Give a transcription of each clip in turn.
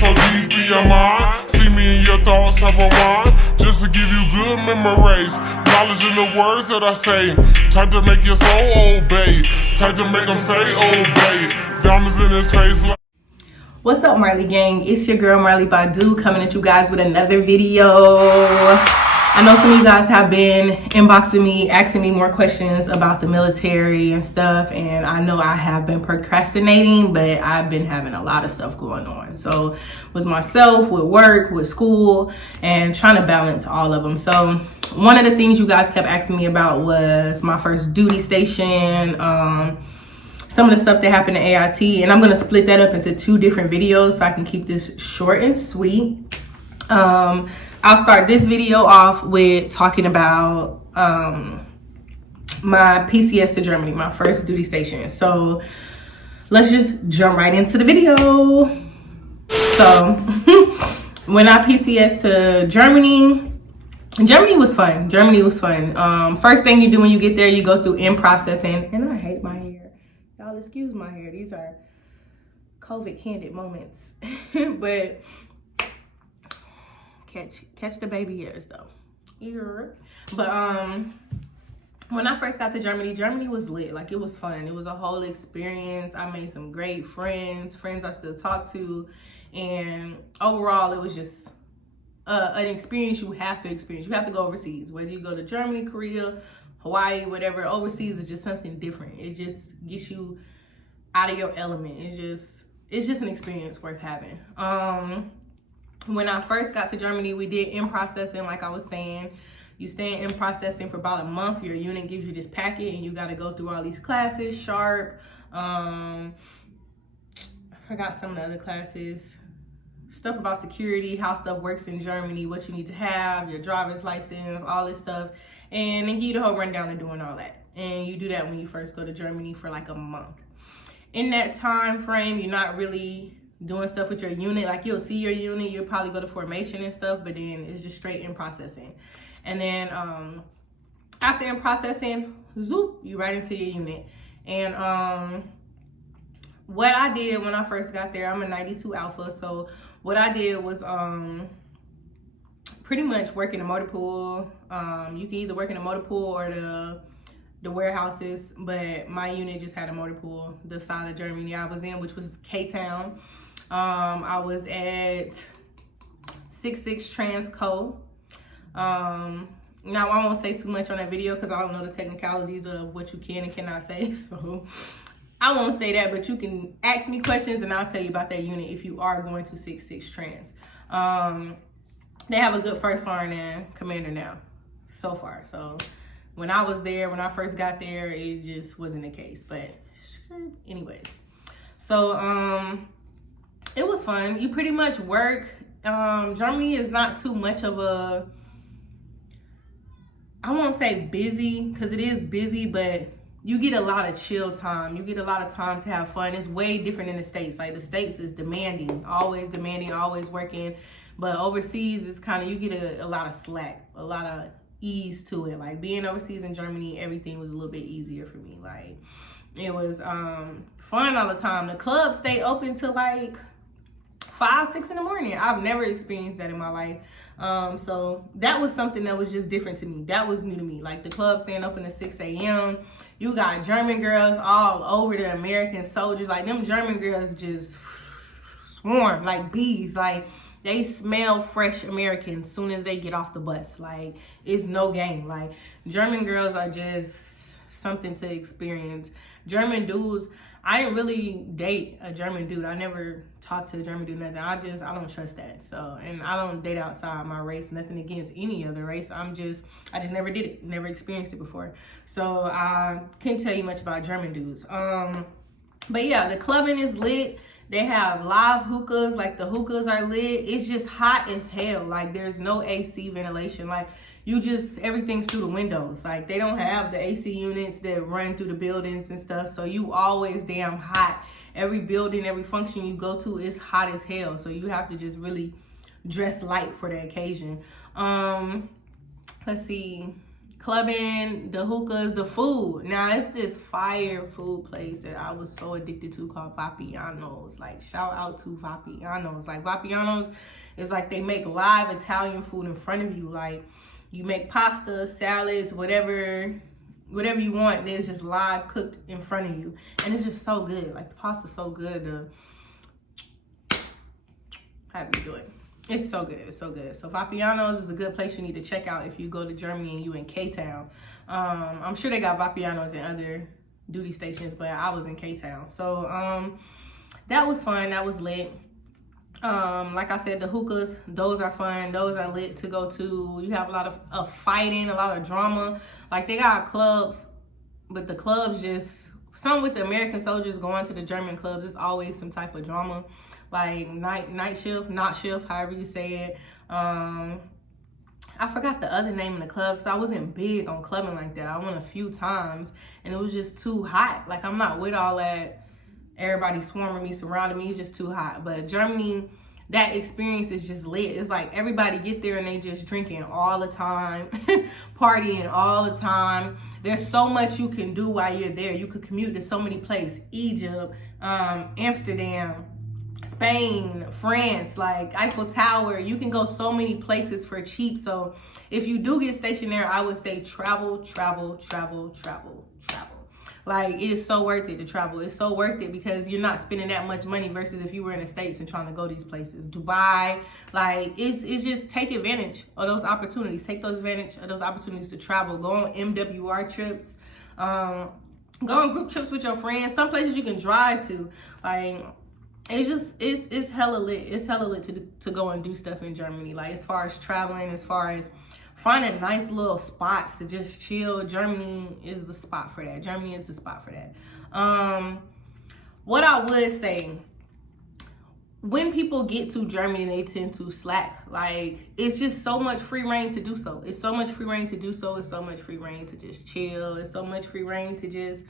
so deep in your mind. See me in your thoughts, I rewind, just to give you good memories. Knowledge in the words that I say, type to make your soul obey, type to make them say obey. Diamonds in his face like... What's up, Marley gang? It's your girl Marley Badu coming at you guys with another video. I know some of you guys have been inboxing me, asking me more questions about the military and stuff, and I know I have been procrastinating, but I've been having a lot of stuff going on. So with myself, with work, with school, and trying to balance all of them. So one of the things you guys kept asking me about was my first duty station, some of the stuff that happened at AIT, and I'm going to split that up into two different videos so I can keep this short and sweet. I'll start this video off with talking about my PCS to Germany, my first duty station. So let's just jump right into the video. So when I PCS to Germany was fun. Germany was fun. First thing you do when you get there, you go through in processing, and I hate my hair. Y'all excuse my hair. These are COVID candid moments, but catch the baby hairs though. Yeah. But when I first got to Germany was lit. Like, it was fun. It was a whole experience. I made some great friends I still talk to, and overall it was just an experience you have to experience. You have to go overseas, whether you go to Germany, Korea, Hawaii, whatever. Overseas is just something different. It just gets you out of your element. It's just an experience worth having. When I first got to Germany, we did in processing, like I was saying. You stay in processing for about a month. Your unit gives you this packet, and you got to go through all these classes. Sharp, I forgot some of the other classes. Stuff about security, how stuff works in Germany, what you need to have, your driver's license, all this stuff. And then give you the whole rundown of doing all that. And you do that when you first go to Germany for like a month. In that time frame, you're not really doing stuff with your unit. Like, you'll see your unit, you'll probably go to formation and stuff, but then it's just straight in processing. And then after in processing, zoop, you right into your unit. And what I did when I first got there, I'm a 92 Alpha, so what I did was pretty much work in the motor pool. You can either work in the motor pool or the warehouses, but my unit just had a motor pool. The side of Germany I was in, which was KTOWN. I was at 66 Transco. Now I won't say too much on that video because I don't know the technicalities of what you can and cannot say, so I won't say that, but you can ask me questions and I'll tell you about that unit if you are going to 66 Trans. They have a good first sergeant commander now, so far. So when I was there, when I first got there, it just wasn't the case. But anyways, so it was fun. You pretty much work. Germany is not too much of a, I won't say busy, because it is busy, but you get a lot of chill time. You get a lot of time to have fun. It's way different in the States. Like, the States is demanding, always working. But overseas, it's kind of, you get a lot of slack, a lot of ease to it. Like, being overseas in Germany, everything was a little bit easier for me. Like, it was fun all the time. The clubs stay open till like 5, 6 in the morning. I've never experienced that in my life. So that was something that was just different to me. That was new to me. Like, the club staying open at 6 a.m. You got German girls all over the American soldiers. Like, them German girls just swarm like bees. Like, they smell fresh American as soon as they get off the bus. Like, it's no game. Like, German girls are just something to experience. German dudes, I didn't really date a German dude. I never talked to a German dude, nothing. I don't trust that. So, and I don't date outside my race, nothing against any other race. I just never did it, never experienced it before. So I couldn't tell you much about German dudes. But yeah, the clubbing is lit. They have live hookahs, like the hookahs are lit. It's just hot as hell. Like, there's no AC ventilation. Like, everything's through the windows. Like, they don't have the AC units that run through the buildings and stuff. So you always damn hot. Every building, every function you go to is hot as hell. So you have to just really dress light for the occasion. Let's see. clubbing, the hookahs, the food. Now it's this fire food place that I was so addicted to called Vapiano's. Like, shout out to Vapiano's. Like, Vapiano's is like they make live Italian food in front of you. Like, you make pasta, salads, whatever you want. It's just live cooked in front of you, and it's just so good. Like, the pasta's so good. How do you do it? It's so good. It's so good. So Vapiano's is a good place you need to check out if you go to Germany and you in KTOWN. I'm sure they got Vapiano's in other duty stations, but I was in KTOWN. So that was fun. That was lit. Like I said, the hookahs, those are fun. Those are lit to go to. You have a lot of fighting, a lot of drama. Like, they got clubs, but the clubs just, some with the American soldiers going to the German clubs, it's always some type of drama. Like night shift, not shift, however you say it. I forgot the other name of the club because I wasn't big on clubbing like that. I went a few times and it was just too hot. Like, I'm not with all that. Everybody swarming me, surrounding me. It's just too hot. But Germany, that experience is just lit. It's like everybody get there and they just drinking all the time, partying all the time. There's so much you can do while you're there. You could commute to so many places. Egypt, Amsterdam, Spain, France, like Eiffel Tower. You can go so many places for cheap. So if you do get stationed there, I would say travel. Like, it is so worth it to travel. It's so worth it because you're not spending that much money versus if you were in the States and trying to go these places. Dubai, like, it's just take advantage of those opportunities. Take those advantage of those opportunities to travel. Go on MWR trips. Go on group trips with your friends. Some places you can drive to. Like, it's hella lit. It's hella lit to go and do stuff in Germany. Like, as far as traveling, as far as finding nice little spots to just chill, Germany is the spot for that. Germany is the spot for that. What I would say, when people get to Germany, they tend to slack. Like, it's just so much free reign to do so. It's so much free reign to do so. It's so much free reign to just chill. It's so much free reign to just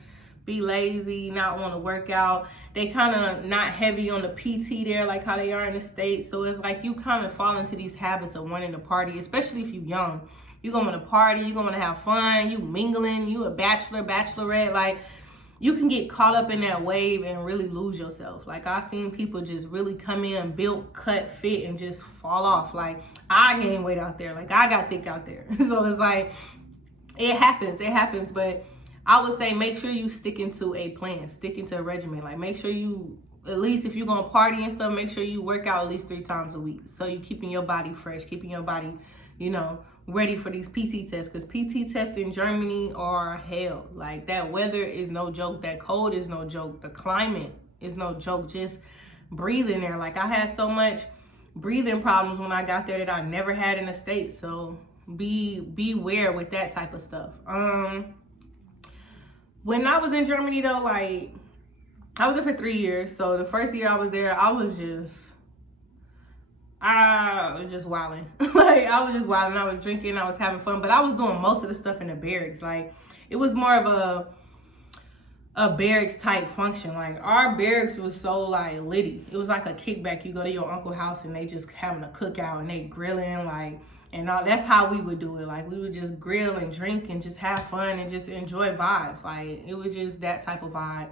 be lazy, not want to work out. They kind of not heavy on the PT there like how they are in the States. So it's like you kind of fall into these habits of wanting to party, especially if you're young. You're going to party, you're going to have fun, you mingling, you a bachelor, bachelorette. Like, you can get caught up in that wave and really lose yourself. Like, I've seen people just really come in, built, cut, fit, and just fall off. Like, I gained weight out there. Like, I got thick out there. So it's like, it happens, but I would say make sure you stick into a plan, stick into a regimen. Like, make sure you, at least if you're going to party and stuff, make sure you work out at least 3 times a week. So you're keeping your body fresh, keeping your body, ready for these PT tests. Because PT tests in Germany are hell. Like, that weather is no joke. That cold is no joke. The climate is no joke. Just breathing there. Like, I had so much breathing problems when I got there that I never had in the States. So beware with that type of stuff. When I was in Germany, though, like, I was there for 3 years. So the first year I was there, I was just wilding. Like, I was just wilding. I was drinking, I was having fun, but I was doing most of the stuff in the barracks. Like, it was more of a barracks type function. Like, our barracks was so, like, litty. It was like a kickback. You go to your uncle's house and they just having a cookout and they grilling, like, and all. That's how we would do it. Like, we would just grill and drink and just have fun and just enjoy vibes. Like, it was just that type of vibe.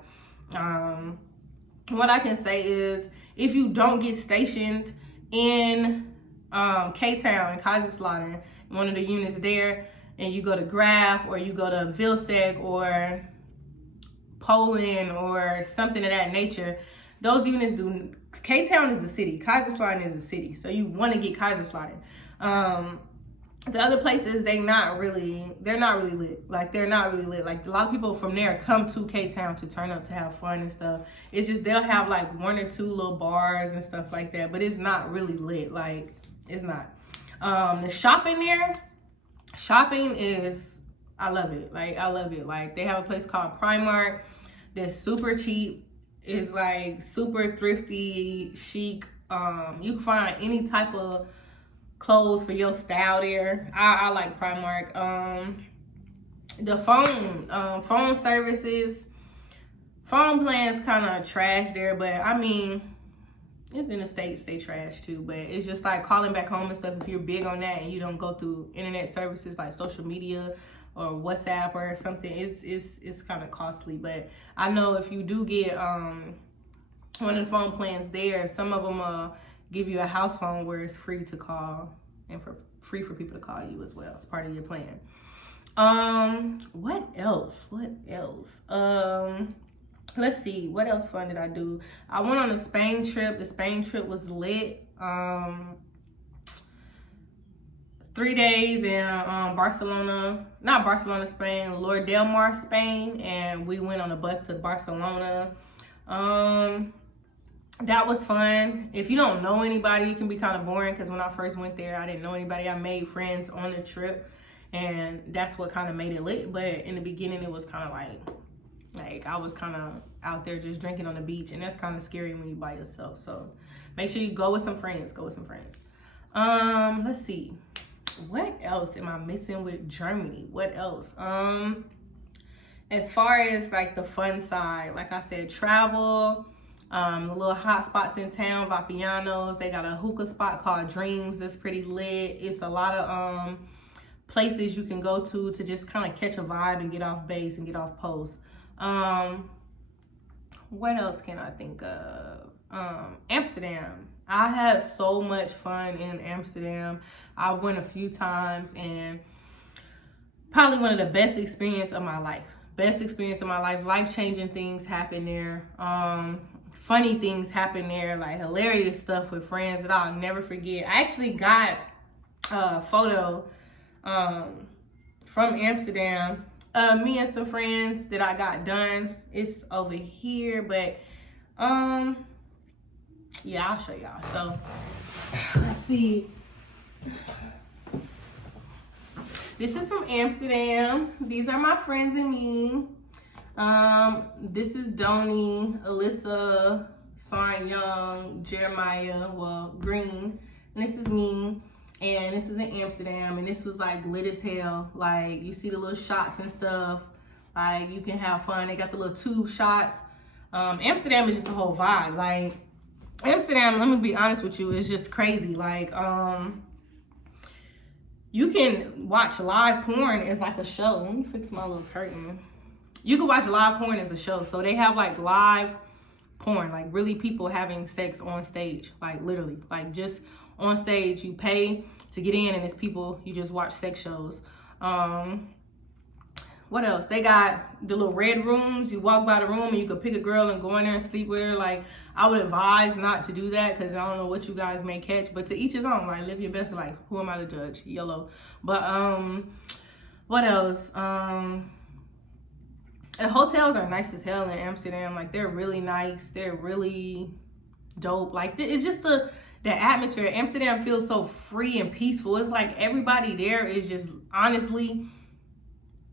What I can say is, if you don't get stationed in KTOWN, in KAISERSLAUTERN, one of the units there, and you go to BREIF or you go to Vilseg or Poland or something of that nature, those units do. KTOWN is the city. KAISERSLAUTERN is the city. So you want to get KAISERSLAUTERN. The other places, they're not really lit. Like, they're not really lit. Like, a lot of people from there come to KTOWN to turn up to have fun and stuff. It's just they'll have like 1 or 2 little bars and stuff like that, but it's not really lit. Like, it's not. The shopping there, is, I love it. Like, I love it. Like, they have a place called Primark that's super cheap. It's like super thrifty, chic. You can find any type of clothes for your style there. I like Primark. The phone services, phone plans kind of trash there, but I mean, it's in the States, they trash too, but it's just like calling back home and stuff. If you're big on that and you don't go through internet services like social media or WhatsApp or something, it's kind of costly. But I know if you do get one of the phone plans there, some of them give you a house phone where it's free to call and free for people to call you as well. It's part of your plan. What else? Let's see, what else fun did I do? I went on a Spain trip. The Spain trip was lit. 3 days in not Barcelona, Spain, Lord Del Mar, Spain, and we went on a bus to Barcelona. That was fun. If you don't know anybody, it can be kind of boring, because when I first went there, I didn't know anybody. I made friends on the trip, and that's what kind of made it lit. But in the beginning, it was kind of like I was kind of out there just drinking on the beach, and that's kind of scary when you by yourself. So make sure you go with some friends. Let's see, what else am I missing with Germany? What else? As far as like the fun side, like I said, travel, the little hot spots in town, Vapiano's, they got a hookah spot called Dreams that's pretty lit. It's a lot of places you can go to just kind of catch a vibe and get off base and get off post. What else can I think of? Amsterdam. I had so much fun in Amsterdam. I went a few times, and probably one of the best experience of my life. Life-changing things happen there. Funny things happen there, like hilarious stuff with friends that I'll never forget. I actually got a photo from Amsterdam. Me and some friends that I got done. It's over here, but yeah, I'll show y'all. So let's see. This is from Amsterdam. These are my friends and me. This is Donnie, Alyssa, Sarin Young, Jeremiah, Green, and this is me. And this is in Amsterdam, and this was like lit as hell. Like, you see the little shots and stuff. Like, you can have fun. They got the little tube shots. Amsterdam is just a whole vibe. Like, Amsterdam, let me be honest with you, is just crazy. Like, you can watch live porn as like a show. Let me fix my little curtain. You can watch live porn as a show. So they have like live porn, like really people having sex on stage, like literally, like just on stage. You pay to get in, and it's people, you just watch sex shows. What else? They got the little red rooms. You walk by the room and you could pick a girl and go in there and sleep with her. Like, I would advise not to do that, because I don't know what you guys may catch, but to each his own. Like, live your best life. Who am I to judge? YOLO. But what else? The hotels are nice as hell in Amsterdam. Like, they're really nice. They're really dope. Like, it's just the atmosphere. Amsterdam feels so free and peaceful. It's like everybody there is just honestly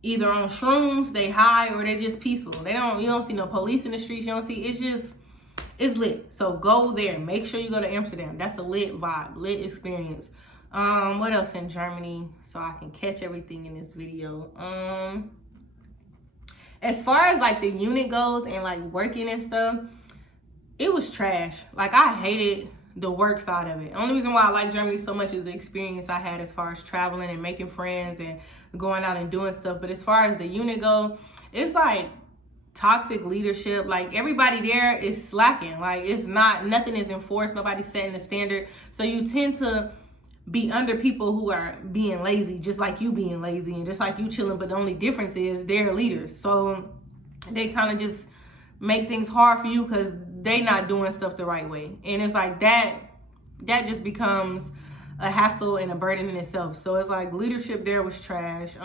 either on shrooms, they high, or they're just peaceful. You don't see no police in the streets. You don't see, it's lit. So go there. Make sure you go to Amsterdam. That's a lit vibe, lit experience. What else in Germany? So I can catch everything in this video. As far as like the unit goes and like working and stuff, it was trash. Like, I hated the work side of it. The only reason why I like Germany so much is the experience I had as far as traveling and making friends and going out and doing stuff. But as far as the unit go, it's like toxic leadership. Like, everybody there is slacking. Like, nothing is enforced. Nobody's setting the standard. So you tend to be under people who are being lazy, just like you being lazy and just like you chilling. But the only difference is they're leaders. So they kind of just make things hard for you because they not doing stuff the right way. And it's like that just becomes a hassle and a burden in itself. So it's like leadership there was trash.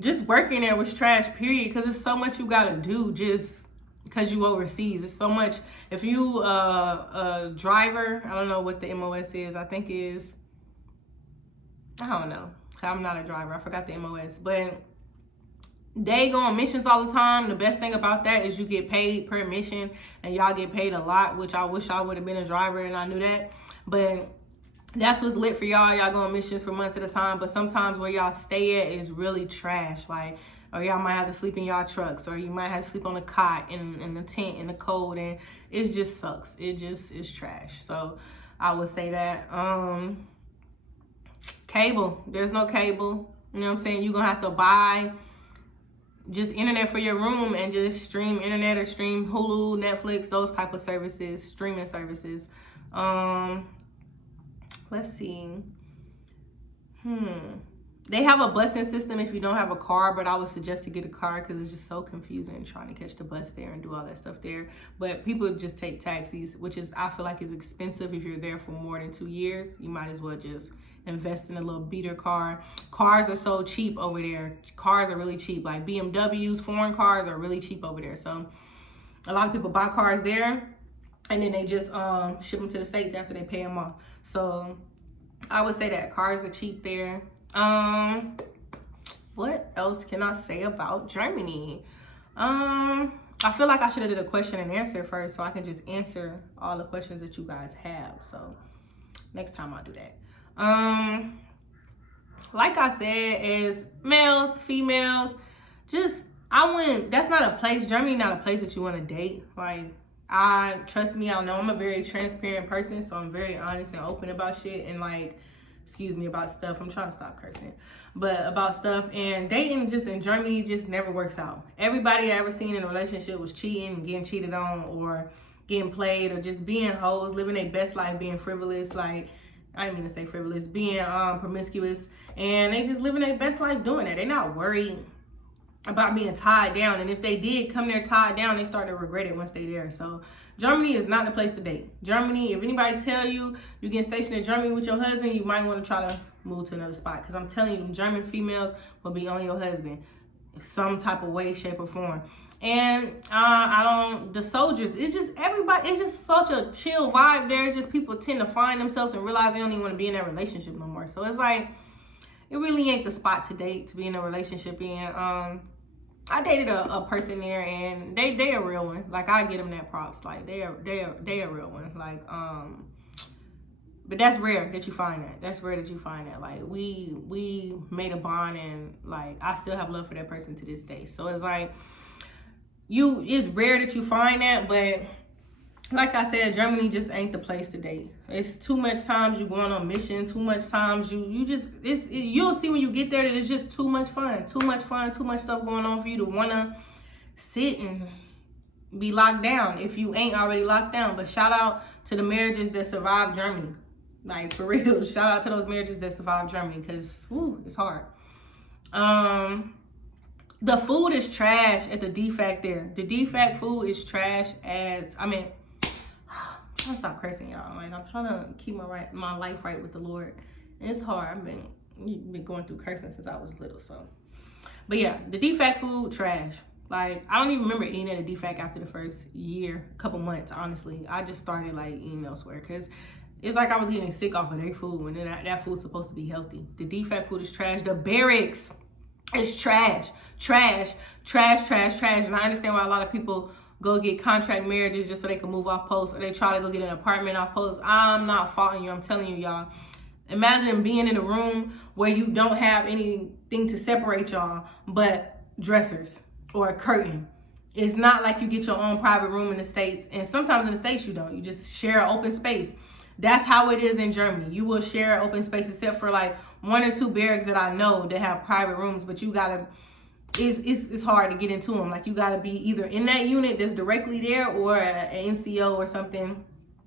Just working there was trash, period, because it's so much you gotta do just because you overseas. It's so much. If you a driver, I don't know what the MOS is. I think is, I don't know. I'm not a driver. I forgot the MOS, but they go on missions all the time. The best thing about that is you get paid per mission, and y'all get paid a lot, which I wish I would have been a driver and I knew that. But that's what's lit for y'all. Y'all go on missions for months at a time, but sometimes where y'all stay at is really trash. Like, or y'all might have to sleep in y'all trucks, or you might have to sleep on a cot in the tent in the cold, and it just sucks. It just is trash. So I would say that. Cable. There's no cable. You know what I'm saying? You're going to have to buy just internet for your room and just stream internet or stream Hulu, Netflix, those type of services, streaming services. Let's see. They have a busing system if you don't have a car, but I would suggest to get a car because it's just so confusing trying to catch the bus there and do all that stuff there. But people just take taxis, which is, I feel like, is expensive. If you're there for more than 2 years, you might as well just invest in a little beater car. Cars are so cheap over there. Cars are really cheap. Like BMWs, foreign cars are really cheap over there. So a lot of people buy cars there and then they just ship them to the States after they pay them off. So I would say that cars are cheap there. What else can I say about Germany? I feel like I should have did a question and answer first so I can just answer all the questions that you guys have. So next time I'll do that. Like I said, is males, females, just, that's not a place, Germany not a place that you want to date. Like, trust me, I know I'm a very transparent person, so I'm very honest and open about shit and like, excuse me, about stuff. I'm trying to stop cursing, but about stuff. And dating just in Germany just never works out. Everybody I ever seen in a relationship was cheating and getting cheated on or getting played or just being hoes, living their best life, being frivolous. Like, I didn't mean to say frivolous, being promiscuous. And they just living their best life doing that. They're not worried about being tied down. And if they did come there tied down, they start to regret it once they're there. So Germany is not the place to date. Germany, if anybody tell you you get stationed in Germany with your husband, you might want to try to move to another spot. Because I'm telling you, them German females will be on your husband in some type of way, shape, or form. And the soldiers, it's just everybody, it's just such a chill vibe there. It's just people tend to find themselves and realize they don't even want to be in that relationship no more. So it's like, it really ain't the spot to date, to be in a relationship in. I dated a person there, and they a real one. Like, I give them that props. Like, they a real one. Like, but that's rare that you find that. That's rare that you find that. Like, we made a bond, and like, I still have love for that person to this day. So it's like, it's rare that you find that, but like I said, Germany just ain't the place to date. It's too much times you going on mission, too much times you'll see when you get there that it's just too much fun, too much stuff going on for you to want to sit and be locked down if you ain't already locked down. But shout out to the marriages that survived Germany. Like, for real, shout out to those marriages that survived Germany, because it's hard. The food is trash at the DFAC there. The DFAC food is trash I'm trying to stop cursing, y'all. Like, I'm trying to keep my life right with the Lord. And it's hard. I've been going through cursing since I was little, so. But yeah, the DFAC food, trash. Like, I don't even remember eating at a DFAC after the first couple months, honestly. I just started, like, eating elsewhere, because it's like I was getting sick off of their food, and then that food's supposed to be healthy. The DFAC food is trash. The Barracks is trash. And I understand why a lot of people go get contract marriages just so they can move off post, or they try to go get an apartment off post. I'm not faulting you. I'm telling you, y'all. Imagine being in a room where you don't have anything to separate y'all but dressers or a curtain. It's not like you get your own private room in the States. And sometimes in the States you don't. You just share an open space. That's how it is in Germany. You will share an open space, except for like 1 or 2 barracks that I know that have private rooms, but you gotta, it's hard to get into them. Like, you gotta be either in that unit that's directly there or an NCO or something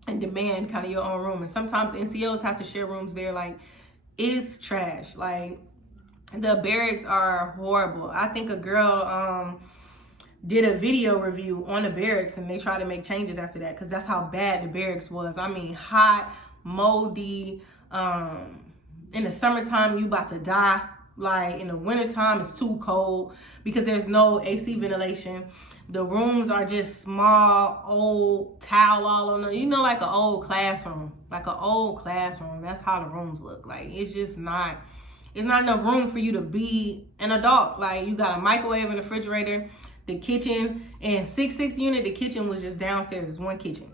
and demand kind of your own room. And sometimes NCOs have to share rooms there. Like, it's trash. Like, the barracks are horrible. I think a girl did a video review on the barracks, and they tried to make changes after that, because that's how bad the barracks was. I mean, hot, moldy. In the summertime, you about to die. Like, in the wintertime, it's too cold because there's no AC ventilation. The rooms are just small, old towel all on them. You know, like an old classroom. Like an old classroom. That's how the rooms look. Like, it's just not, it's not enough room for you to be an adult. Like, you got a microwave and a refrigerator. The kitchen, and 6 unit, the kitchen was just downstairs. It's one kitchen.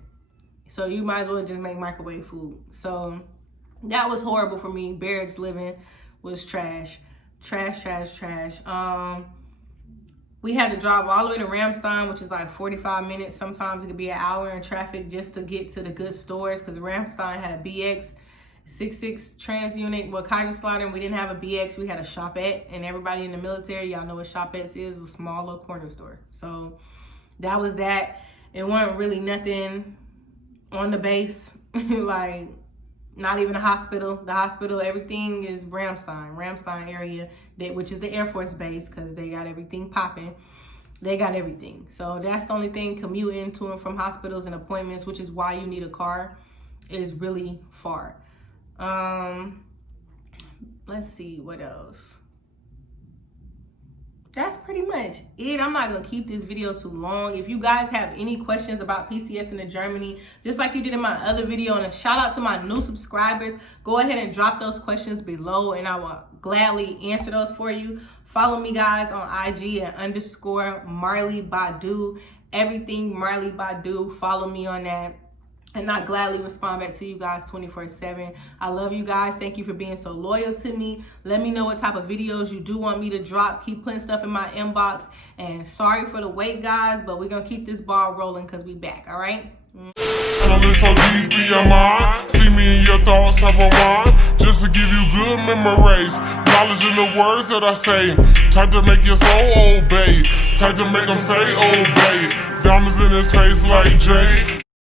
So you might as well just make microwave food. So that was horrible for me. Barracks living was trash. We had to drive all the way to Ramstein, which is like 45 minutes. Sometimes it could be an hour in traffic just to get to the good stores, because Ramstein had a BX 6'6" trans unit. Well, KAISERSLAUTERN, we didn't have a BX, we had a shopette, and everybody in the military, y'all know what shopettes is, a small little corner store. So that was that. It wasn't really nothing on the base, like not even a hospital. The hospital, everything is Ramstein area, which is the Air Force base, because they got everything popping. They got everything. So that's the only thing, commuting to and from hospitals and appointments, which is why you need a car, is really far. Let's see what else. That's pretty much it. I'm not gonna keep this video too long. If you guys have any questions about PCS into Germany, just like you did in my other video, and a shout out to my new subscribers, go ahead and drop those questions below and I will gladly answer those for you. Follow me guys on IG at _Marley Badu. Everything Marley Badu. Follow me on that. And I gladly respond back to you guys 24/7. I love you guys. Thank you for being so loyal to me. Let me know what type of videos you do want me to drop. Keep putting stuff in my inbox. And sorry for the wait, guys, but we're going to keep this ball rolling because we back, all right? So deep in your mind, see me in your thoughts, have a mind, just to give you good memories, knowledge in the words that I say, type to make your soul obey, type to make them say obey, diamonds in his face like Jay.